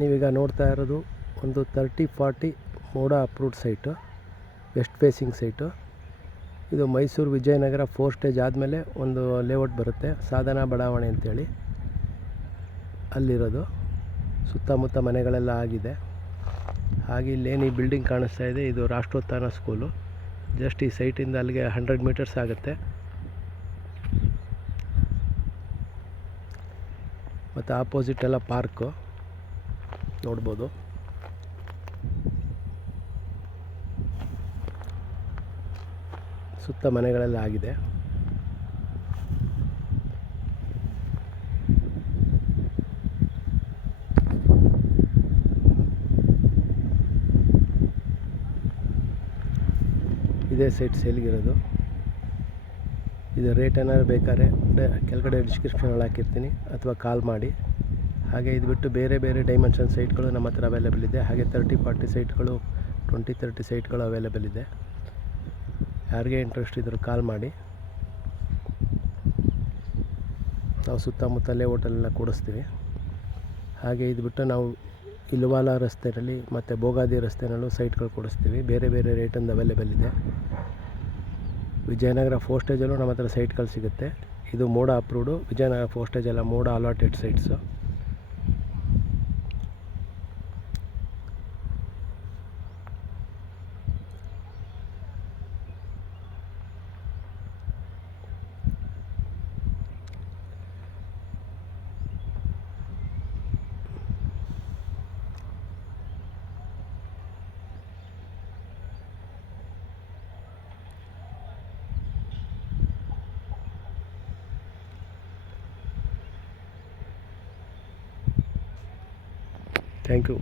ನೀವೀಗ ನೋಡ್ತಾ ಇರೋದು ಒಂದು 30-40 MUDA approved site, west facing site. ಇದು ಮೈಸೂರು ವಿಜಯನಗರ 4 ಸ್ಟೇಜ್ ಆದಮೇಲೆ ಒಂದು ಲೇಔಟ್ ಬರುತ್ತೆ, ಸಾಧನಾ ಬಡಾವಣೆ ಅಂತೇಳಿ, ಅಲ್ಲಿರೋದು. ಸುತ್ತಮುತ್ತ ಮನೆಗಳೆಲ್ಲ ಆಗಿದೆ. ಹಾಗೆ ಇಲ್ಲೇನು ಈ ಬಿಲ್ಡಿಂಗ್ ಕಾಣಿಸ್ತಾ ಇದೆ, ಇದು ರಾಷ್ಟ್ರೋತ್ಥಾನ ಸ್ಕೂಲು. ಜಸ್ಟ್ ಈ ಸೈಟಿಂದ ಅಲ್ಲಿಗೆ 100 ಮೀಟರ್ಸ್ ಆಗುತ್ತೆ. ಮತ್ತು ಆಪೋಸಿಟ್ ಎಲ್ಲ ಪಾರ್ಕು ನೋಡ್ಬೋದು. ಸುತ್ತ ಮನೆಗಳೆಲ್ಲ ಆಗಿದೆ. ಇದೇ ಸೈಟ್ ಸೇಲ್ಗಿರೋದು. ಇದು ರೇಟ್ ಏನಾದ್ರು ಬೇಕಾದ್ರೆ ಕೆಳಗಡೆ ಡಿಸ್ಕ್ರಿಪ್ಷನಲ್ಲಿ ಹಾಕಿರ್ತೀನಿ, ಅಥವಾ ಕಾಲ್ ಮಾಡಿ. ಹಾಗೆ ಇದು ಬಿಟ್ಟು ಬೇರೆ ಬೇರೆ ಡೈಮೆನ್ಷನ್ ಸೈಟ್ಗಳು ನಮ್ಮ ಹತ್ರ ಅವೈಲೇಬಲ್ ಇದೆ. ಹಾಗೆ 30-40 ಸೈಟ್ಗಳು, 20-30 ಸೈಟ್ಗಳು ಅವೈಲೇಬಲ್ ಇದೆ. ಯಾರಿಗೆ ಇಂಟ್ರೆಸ್ಟ್ ಇದ್ದರೂ ಕಾಲ್ ಮಾಡಿ. ನಾವು ಸುತ್ತಮುತ್ತ ಲೇಔಟಲ್ಲೆಲ್ಲ ಕೊಡಿಸ್ತೀವಿ. ಹಾಗೆ ಇದು ಬಿಟ್ಟು ನಾವು ಇಲ್ವಾಲ ರಸ್ತೆಯಲ್ಲಿ ಮತ್ತು ಬೋಗಾದಿ ರಸ್ತೆಯಲ್ಲೂ ಸೈಟ್ಗಳು ಕೊಡಿಸ್ತೀವಿ. ಬೇರೆ ಬೇರೆ ರೇಟಿಂದ ಅವೈಲೇಬಲ್ ಇದೆ. ವಿಜಯನಗರ 4 ಸ್ಟೇಜಲ್ಲೂ ನಮ್ಮ ಹತ್ರ ಸೈಟ್ಗಳು ಸಿಗುತ್ತೆ. ಇದು ಮೋಡ ಅಪ್ರೂವ್ಡು. ವಿಜಯನಗರ 4 ಸ್ಟೇಜ್ ಎಲ್ಲ ಮೋಡ ಅಲಾಟೆಡ್ ಸೈಟ್ಸು. Thank you.